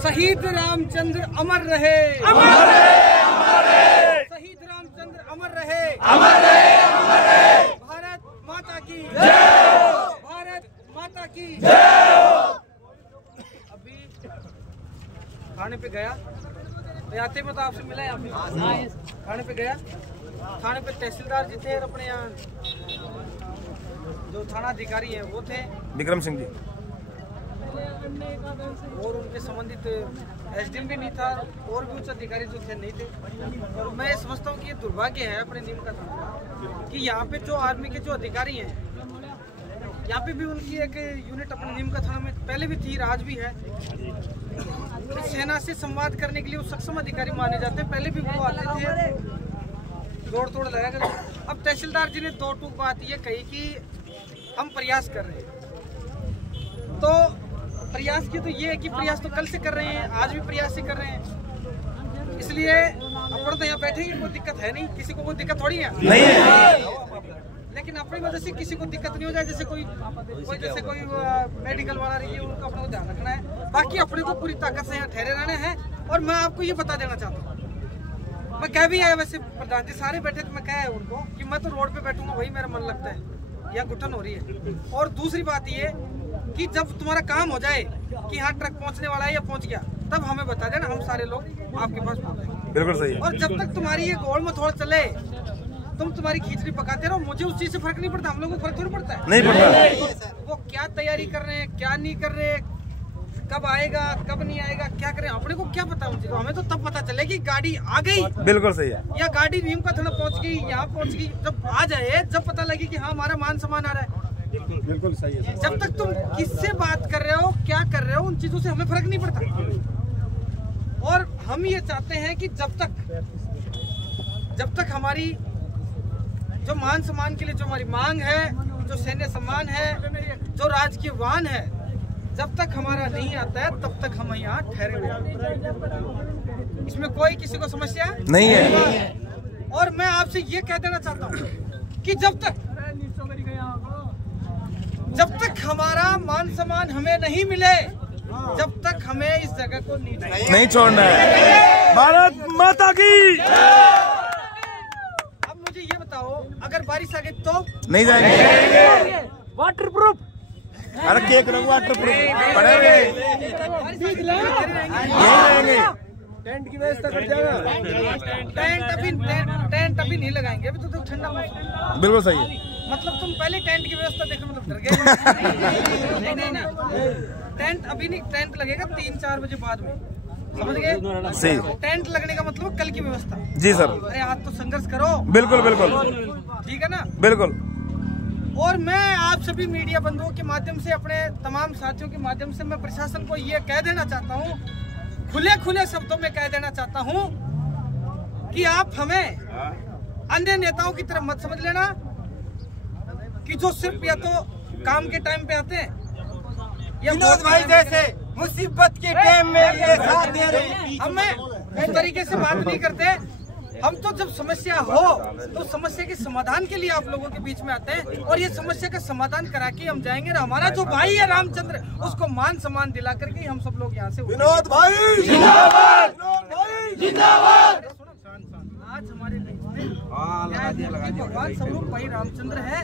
शहीद रामचंद्र अमर रहे, अमर रहे, अमर रहे। शहीद रामचंद्र अमर रहे, अमर रहे, अमर रहे। भारत माता की जय हो, भारत माता की जय हो। अभी थाने पे गया, आते में तो आपसे मिला है। थाने पे गया, थाने पे तहसीलदार जी थे और अपने यहाँ जो थाना अधिकारी हैं वो थे विक्रम सिंह जी, और उनके संबंधित एसडीएम भी नहीं था और भी उच्च अधिकारी जो थे नहीं थे। और मैं समझता हूँ कि ये दुर्भाग्य है अपने नीम का थाना कि यहाँ पे जो आर्मी के जो अधिकारी हैं, यहाँ पे भी उनकी एक यूनिट अपने नीम का थाना में पहले भी थी, आज भी है। सेना से संवाद करने के लिए वो सक्षम अधिकारी माने जाते हैं, पहले भी वो आते थे, जोड़ तोड़ लगा कर। अब तहसीलदार जी ने दो टूक बात ये कही कि हम प्रयास कर रहे हैं। तो प्रयास की तो ये है कि प्रयास तो कल से कर रहे हैं, आज भी प्रयास ही कर रहे हैं। इसलिए अपन तो यहाँ बैठे ही, कोई दिक्कत है नहीं, किसी को कोई दिक्कत थोड़ी है, नहीं है। लेकिन अपनी वजह से किसी को दिक्कत नहीं हो जाए। जैसे कोई मेडिकल वाला रही है, उनको अपने को ध्यान रखना है। बाकी अपने को पूरी ताकत से यहाँ ठहरे रहना है। और मैं आपको ये बता देना चाहता हूँ, मैं कह भी आया वैसे प्रधान जी सारे बैठे तो मैं कह आया उनको कि मैं तो रोड पे बैठूंगा, वही मेरा मन लगता है, यहाँ घुटन हो रही है। और दूसरी बात ये कि जब तुम्हारा काम हो जाए कि हाँ ट्रक पहुँचने वाला है या पहुँच गया, तब हमें बता देना, हम सारे लोग आपके पास पहुँच जाएंगे। बिल्कुल सही है। और जब तक तुम्हारी ये गोल में थोड़ा चले, तुम तुम्हारी खिचड़ी पकाते रहो, मुझे उस चीज से फर्क नहीं पड़ता, हम लोगों को फर्क थोड़ी पड़ता है। नहीं पड़ता। वो क्या तैयारी कर रहे हैं, क्या नहीं कर रहे, कब आएगा कब नहीं आएगा, क्या करें, अपने को क्या पता उन चीजों। हमें तो तब पता चले कि गाड़ी आ गई, बिल्कुल सही है, या गाड़ी नीम का थाना पहुंच गई, यहाँ पहुंच गई। जब आ जाए, जब पता लगे कि हाँ हमारा मान सम्मान आ रहा है। बिल्कुल सही है। जब तक तुम किससे बात कर रहे हो, क्या कर रहे हो, उन चीजों से हमें फर्क नहीं पड़ता। और हम ये चाहते हैं कि जब तक हमारी जो मान सम्मान के लिए जो हमारी मांग है, जो सैन्य सम्मान है, जो राजकीय वाहन है, जब तक हमारा नहीं आता है तब तक हम यहाँ ठहरे हुए हैं। इसमें कोई किसी को समस्या नहीं है। और मैं आपसे ये कह देना चाहता हूँ कि जब तक हमारा मान सम्मान हमें नहीं मिले, जब तक हमें इस जगह को नहीं छोड़ना है। भारत माता की। अब मुझे ये बताओ, अगर बारिश आ गई तो नहीं जाएंगे। वाटर प्रूफ, अरे केक रंग वाटर प्रूफ पड़े हुए टेंट की व्यवस्था कर जाएगा। टेंट अभी नहीं लगाएंगे, अभी तो ठंडा मौसम। बिल्कुल सही है। मतलब तुम पहले टेंट की व्यवस्था देखो, मतलब डर गए। नहीं ना, टेंट अभी नहीं, टेंट लगेगा 3-4 बजे बाद में, समझ गए? सही। टेंट लगने का मतलब कल की व्यवस्था। जी सर। अरे आज तो संघर्ष करो। बिल्कुल बिल्कुल, ठीक है ना? बिल्कुल। और मैं आप सभी मीडिया बंधुओं के माध्यम से, अपने तमाम साथियों के माध्यम से मैं प्रशासन को ये कह देना चाहता हूँ, खुले शब्दों में कह देना चाहता हूँ कि आप हमें अन्य नेताओं की तरफ मत समझ लेना कि जो सिर्फ या तो काम के टाइम पे आते हैं या विनोद भाई जैसे मुसीबत के टाइम में ये साथ दे रहे हैं। हमें उस तरीके से बात नहीं करते। हम तो जब समस्या हो तो समस्या के समाधान के लिए आप लोगों के बीच में आते हैं, और ये समस्या का समाधान करा के हम जाएंगे। हमारा जो भाई है रामचंद्र, उसको मान सम्मान दिला करके हम सब लोग यहाँ से। विनोद भाई जिंदाबाद, विनोद भाई जिंदाबाद। आज हमारे भगवान स्वरूप भाई रामचंद्र है,